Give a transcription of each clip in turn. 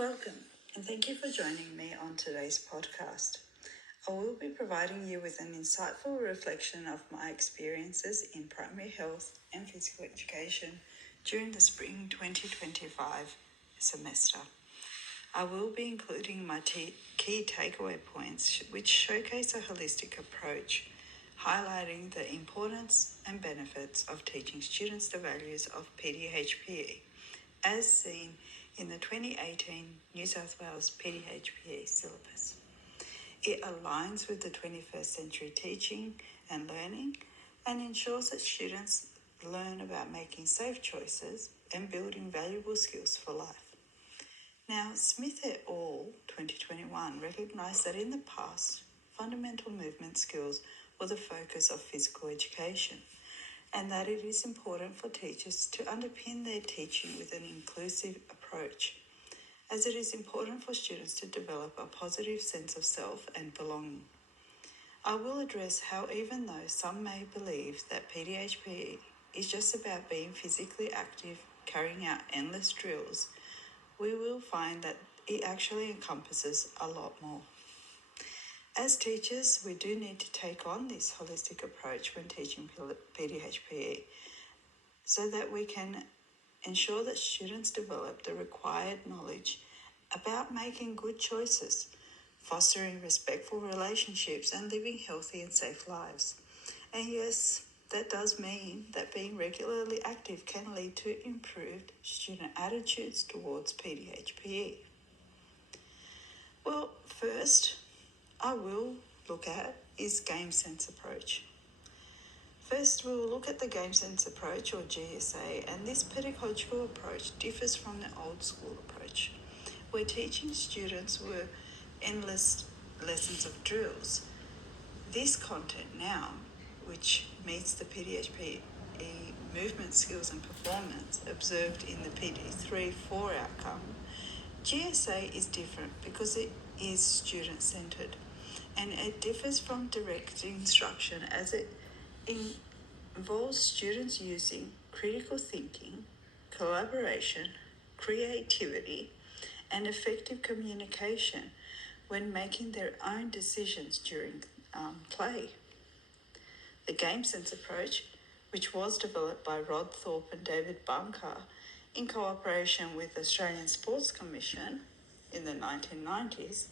Welcome, and thank you for joining me on today's podcast. I will be providing you with an insightful reflection of my experiences in primary health and physical education during the spring 2025 semester. I will be including my key takeaway points, which showcase a holistic approach, highlighting the importance and benefits of teaching students the values of PDHPE, as seen in the 2018 New South Wales PDHPE syllabus. It aligns with the 21st century teaching and learning and ensures that students learn about making safe choices and building valuable skills for life. Now, Smith et al. 2021 recognised that in the past, fundamental movement skills were the focus of physical education, and that it is important for teachers to underpin their teaching with an inclusive approach, as it is important for students to develop a positive sense of self and belonging. I will address how, even though some may believe that PDHPE is just about being physically active, carrying out endless drills, we will find that it actually encompasses a lot more. As teachers, we do need to take on this holistic approach when teaching PDHPE so that we can ensure that students develop the required knowledge about making good choices, fostering respectful relationships, and living healthy and safe lives. And yes, that does mean that being regularly active can lead to improved student attitudes towards PDHPE. Well, first, I will look at is game sense approach. First, we will look at the game sense approach, or GSA, and this pedagogical approach differs from the old school approach, where teaching students were endless lessons of drills. This content now, which meets the PDHPE movement skills and performance observed in the PD3-4 outcome, GSA is different because it is student-centred, and it differs from direct instruction as it involves students using critical thinking, collaboration, creativity, and effective communication when making their own decisions during play. The game sense approach, which was developed by Rod Thorpe and David Bunker in cooperation with the Australian Sports Commission in the 1990s,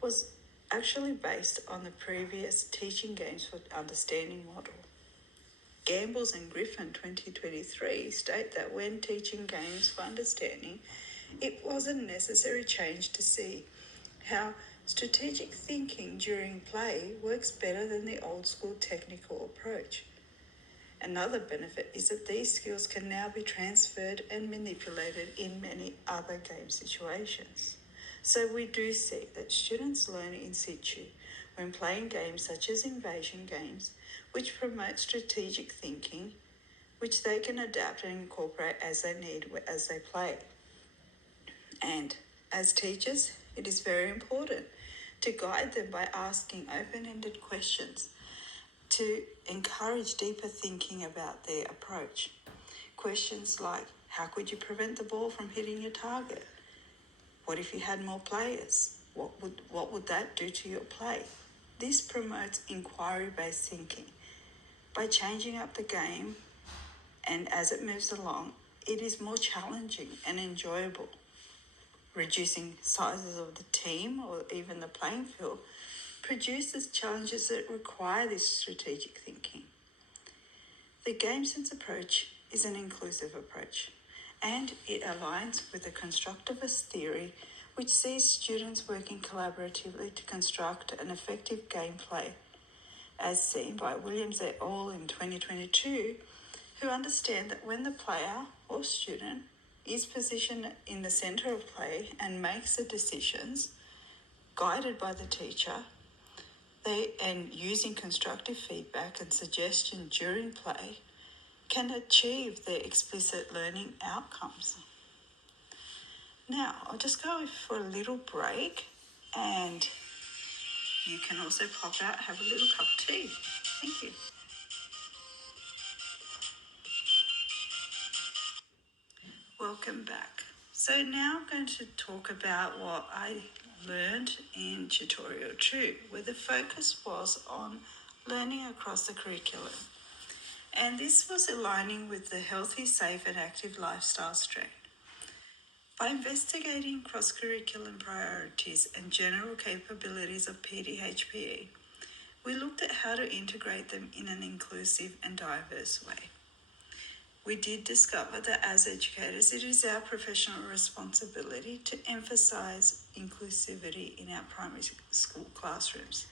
was actually based on the previous Teaching Games for Understanding model. Gambles and Griffin 2023 state that when teaching games for understanding, it was a necessary change to see how strategic thinking during play works better than the old school technical approach. Another benefit is that these skills can now be transferred and manipulated in many other game situations. So we do see that students learn in situ when playing games such as invasion games, which promote strategic thinking, which they can adapt and incorporate as they need as they play. And as teachers, it is very important to guide them by asking open-ended questions to encourage deeper thinking about their approach. Questions like, how could you prevent the ball from hitting your target? What if you had more players? What would that do to your play? This promotes inquiry-based thinking. By changing up the game, and as it moves along, it is more challenging and enjoyable. Reducing sizes of the team or even the playing field produces challenges that require this strategic thinking. The game sense approach is an inclusive approach, and it aligns with the constructivist theory, which sees students working collaboratively to construct an effective gameplay, as seen by Williams et al. In 2022, who understand that when the player or student is positioned in the centre of play and makes the decisions, guided by the teacher, and using constructive feedback and suggestion during play, can achieve their explicit learning outcomes. Now, I'll just go for a little break, and you can also pop out, have a little cup of tea. Thank you. Welcome back. So now I'm going to talk about what I learned in tutorial 2, where the focus was on learning across the curriculum. And this was aligning with the healthy, safe and active lifestyle strand. By investigating cross-curriculum priorities and general capabilities of PDHPE, we looked at how to integrate them in an inclusive and diverse way. We did discover that as educators, it is our professional responsibility to emphasise inclusivity in our primary school classrooms.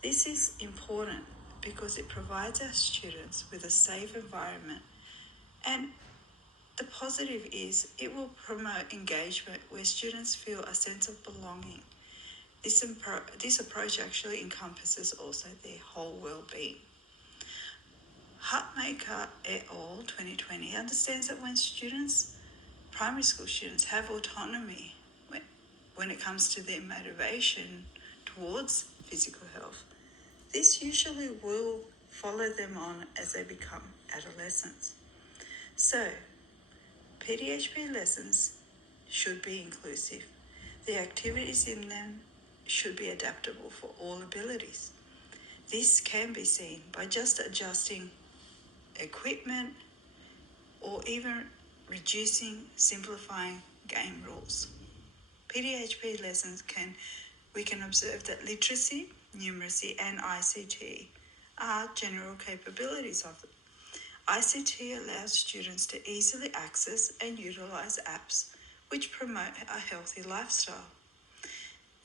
This is important because it provides our students with a safe environment, and the positive is it will promote engagement where students feel a sense of belonging. This approach actually encompasses also their whole well-being. Hutmaker et al. 2020 understands that when primary school students, have autonomy when it comes to their motivation towards physical health, this usually will follow them on as they become adolescents. So, PDHP lessons should be inclusive. The activities in them should be adaptable for all abilities. This can be seen by just adjusting equipment or even simplifying game rules. PDHP lessons we can observe that literacy, numeracy and ICT are general capabilities of them. ICT allows students to easily access and utilise apps which promote a healthy lifestyle.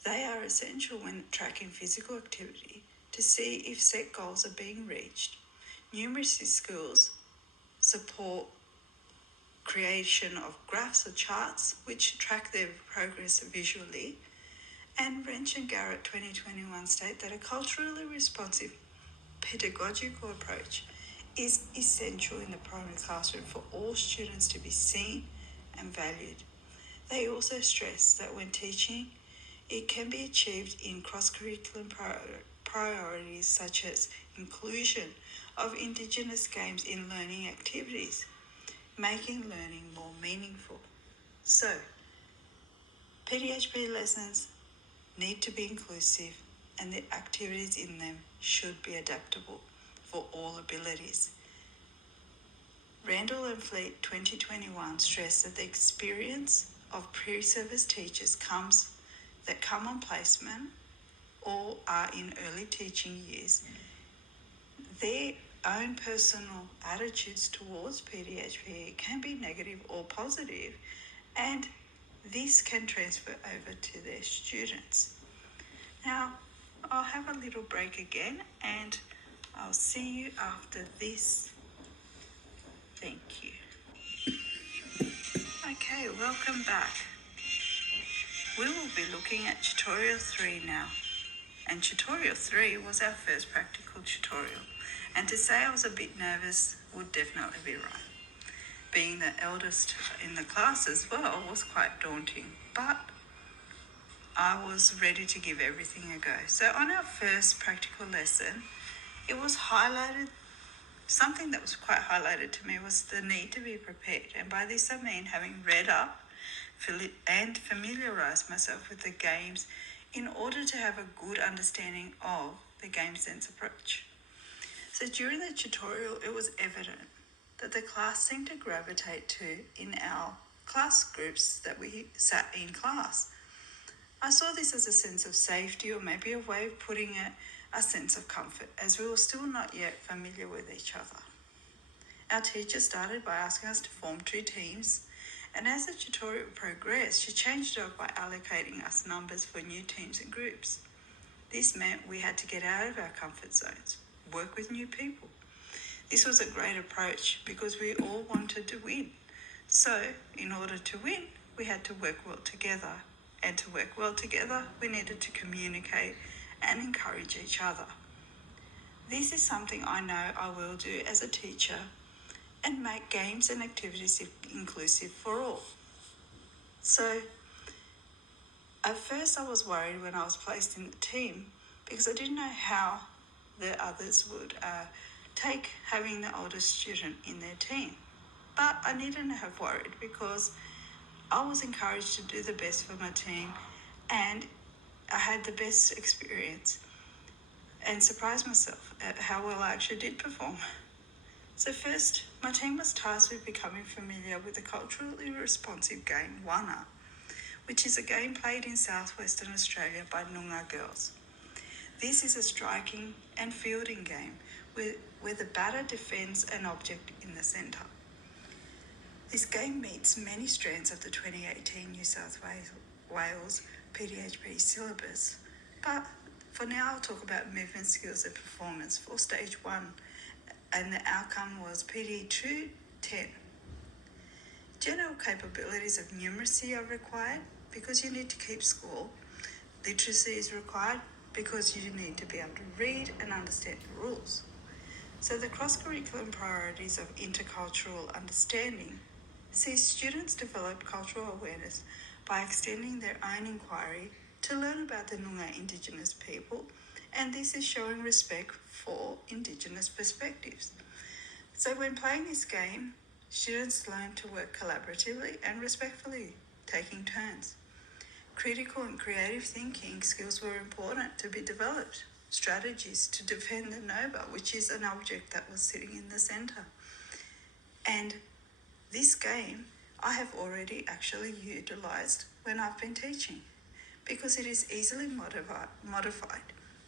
They are essential when tracking physical activity to see if set goals are being reached. Numeracy skills support creation of graphs or charts which track their progress visually. And Wrench and Garrett 2021 state that a culturally responsive pedagogical approach is essential in the primary classroom for all students to be seen and valued. They also stress that when teaching, it can be achieved in cross-curriculum priorities such as inclusion of Indigenous games in learning activities, making learning more meaningful. So, PDHP lessons need to be inclusive and the activities in them should be adaptable for all abilities. Randall and Fleet 2021 stressed that the experience of pre-service teachers that come on placement or are in early teaching years, their own personal attitudes towards PDHPE can be negative or positive, and this can transfer over to their students. Now, I'll have a little break again and I'll see you after this. Thank you. Okay, welcome back. We will be looking at tutorial 3 now. And tutorial 3 was our first practical tutorial. And to say I was a bit nervous would definitely be right. Being the eldest in the class as well was quite daunting, but I was ready to give everything a go. So on our first practical lesson, it was highlighted, something that was quite highlighted to me was the need to be prepared. And by this I mean having read up and familiarised myself with the games in order to have a good understanding of the game sense approach. So during the tutorial, it was evident that the class seemed to gravitate to in our class groups that we sat in class. I saw this as a sense of safety, or maybe a way of putting it, a sense of comfort, as we were still not yet familiar with each other. Our teacher started by asking us to form 2 teams, and as the tutorial progressed, she changed it up by allocating us numbers for new teams and groups. This meant we had to get out of our comfort zones, work with new people. This was a great approach because we all wanted to win. So, in order to win, we had to work well together. And to work well together, we needed to communicate and encourage each other. This is something I know I will do as a teacher and make games and activities inclusive for all. So, at first I was worried when I was placed in the team because I didn't know how the others would take having the oldest student in their team. But I needn't have worried because I was encouraged to do the best for my team, and I had the best experience and surprised myself at how well I actually did perform. So first, my team was tasked with becoming familiar with the culturally responsive game Wana, which is a game played in southwestern Australia by Noongar girls. This is a striking and fielding game where the batter defends an object in the centre. This game meets many strands of the 2018 New South Wales PDHPE syllabus, but for now I'll talk about movement skills and performance for stage 1, and the outcome was PD 210. General capabilities of numeracy are required because you need to keep score. Literacy is required because you need to be able to read and understand the rules. So the cross-curriculum priorities of intercultural understanding sees students develop cultural awareness by extending their own inquiry to learn about the Noongar Indigenous people, and this is showing respect for Indigenous perspectives. So when playing this game, students learn to work collaboratively and respectfully, taking turns. Critical and creative thinking skills were important to be developed. Strategies to defend the Nova, which is an object that was sitting in the centre. And this game I have already actually utilised when I've been teaching, because it is easily modified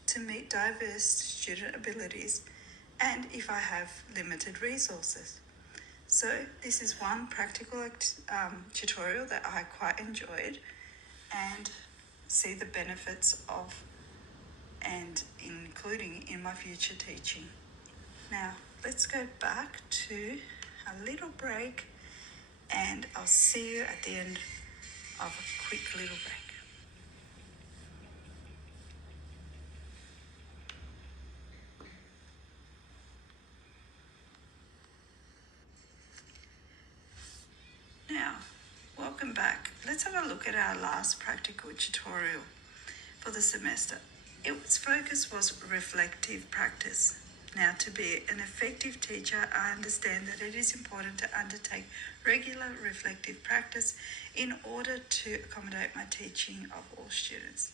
to meet diverse student abilities and if I have limited resources. So this is one practical tutorial that I quite enjoyed and see the benefits of and including in my future teaching. Now let's go back to a little break, and I'll see you at the end of a quick little break. Now, welcome back. Let's have a look at our last practical tutorial for the semester. Its focus was reflective practice. Now, to be an effective teacher, I understand that it is important to undertake regular reflective practice in order to accommodate my teaching of all students.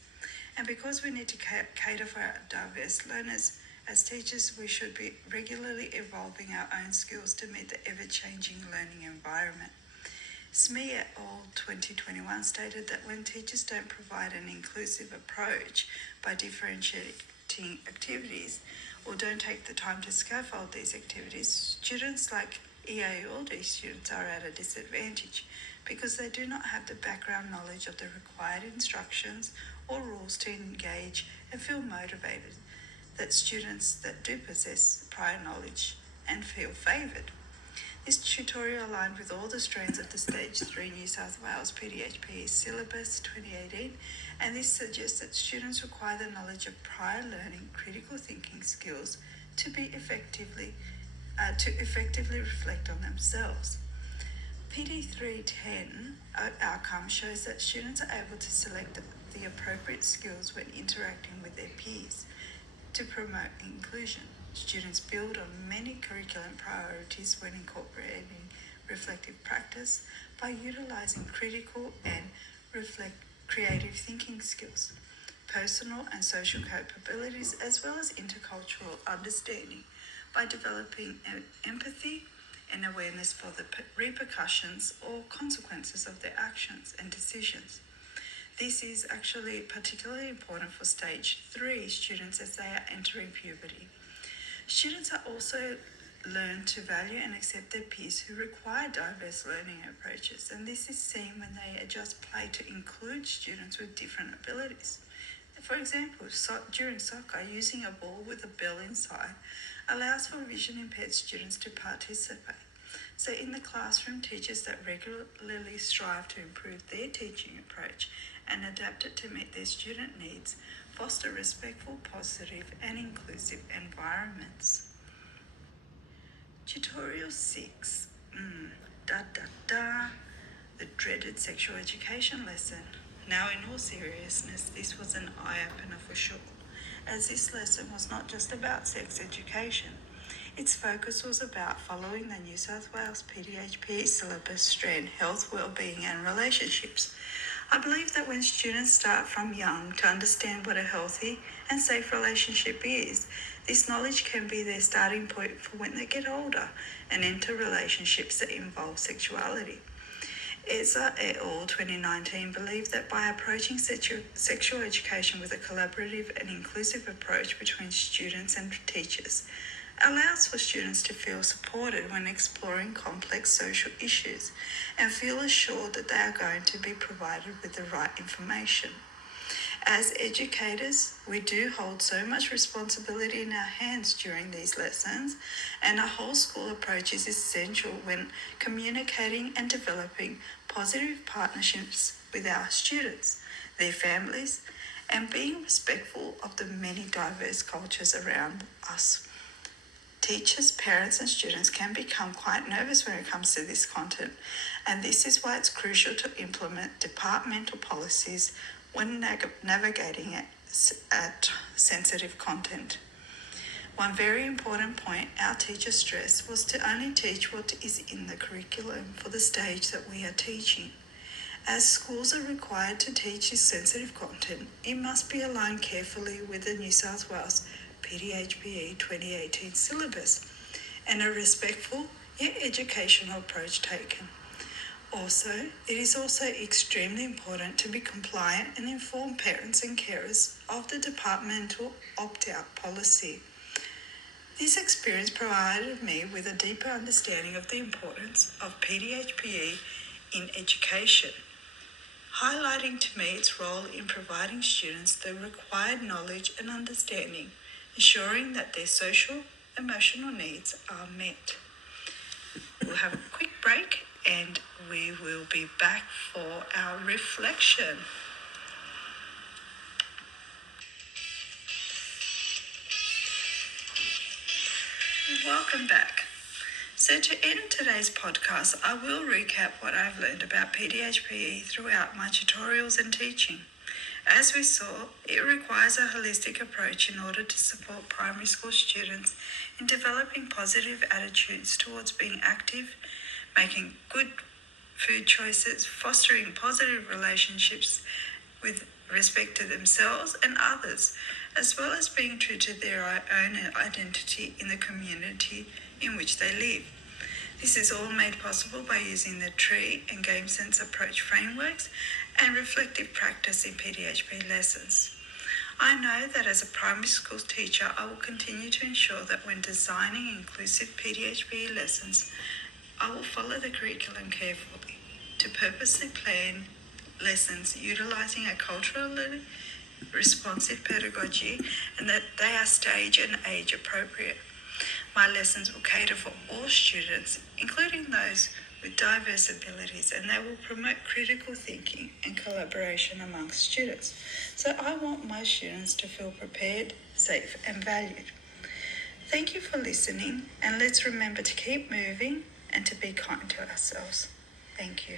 And because we need to cater for our diverse learners, as teachers, we should be regularly evolving our own skills to meet the ever-changing learning environment. SME et al. 2021 stated that when teachers don't provide an inclusive approach by differentiating activities or don't take the time to scaffold these activities, students like EALD students are at a disadvantage because they do not have the background knowledge of the required instructions or rules to engage and feel motivated, that students that do possess prior knowledge and feel favoured. This tutorial aligned with all the strands of the Stage 3 New South Wales PDHPE syllabus 2018, and this suggests that students require the knowledge of prior learning critical thinking skills to effectively reflect on themselves. PD 310 outcome shows that students are able to select the appropriate skills when interacting with their peers to promote inclusion. Students build on many curriculum priorities when incorporating reflective practice by utilising critical and creative thinking skills, personal and social capabilities, as well as intercultural understanding by developing empathy and awareness for the repercussions or consequences of their actions and decisions. This is actually particularly important for Stage 3 students as they are entering puberty. Students are also learn to value and accept their peers who require diverse learning approaches, and this is seen when they adjust play to include students with different abilities. For example, during soccer, using a ball with a bell inside allows for vision impaired students to participate. So in the classroom, teachers that regularly strive to improve their teaching approach and adapt it to meet their student needs foster respectful, positive and inclusive environments. Tutorial 6. The dreaded sexual education lesson. Now, in all seriousness, this was an eye-opener for sure, as this lesson was not just about sex education. Its focus was about following the New South Wales PDHPE syllabus strand health, wellbeing and relationships. I believe that when students start from young to understand what a healthy and safe relationship is, this knowledge can be their starting point for when they get older and enter relationships that involve sexuality. Eza et al. 2019 believed that by approaching sexual education with a collaborative and inclusive approach between students and teachers allows for students to feel supported when exploring complex social issues and feel assured that they are going to be provided with the right information. As educators, we do hold so much responsibility in our hands during these lessons, and a whole school approach is essential when communicating and developing positive partnerships with our students, their families, and being respectful of the many diverse cultures around us. Teachers, parents and students can become quite nervous when it comes to this content, and this is why it's crucial to implement departmental policies when navigating sensitive content. One very important point our teachers stressed was to only teach what is in the curriculum for the stage that we are teaching. As schools are required to teach this sensitive content, it must be aligned carefully with the New South Wales PDHPE 2018 syllabus and a respectful yet educational approach taken. Also, it is also extremely important to be compliant and inform parents and carers of the departmental opt-out policy. This experience provided me with a deeper understanding of the importance of PDHPE in education, highlighting to me its role in providing students the required knowledge and understanding, ensuring that their social, emotional needs are met. We'll have a quick break and we will be back for our reflection. Welcome back. So to end today's podcast, I will recap what I've learned about PDHPE throughout my tutorials and teaching. As we saw, it requires a holistic approach in order to support primary school students in developing positive attitudes towards being active, making good food choices, fostering positive relationships with respect to themselves and others, as well as being true to their own identity in the community in which they live. This is all made possible by using the tree and game sense approach frameworks and reflective practice in PDHP lessons. I know that as a primary school teacher, I will continue to ensure that when designing inclusive PDHP lessons, I will follow the curriculum carefully to purposely plan lessons utilising a culturally responsive pedagogy and that they are stage and age appropriate. My lessons will cater for all students, including those with diverse abilities, and they will promote critical thinking and collaboration amongst students. So I want my students to feel prepared, safe and valued. Thank you for listening, and let's remember to keep moving and to be kind to ourselves. Thank you.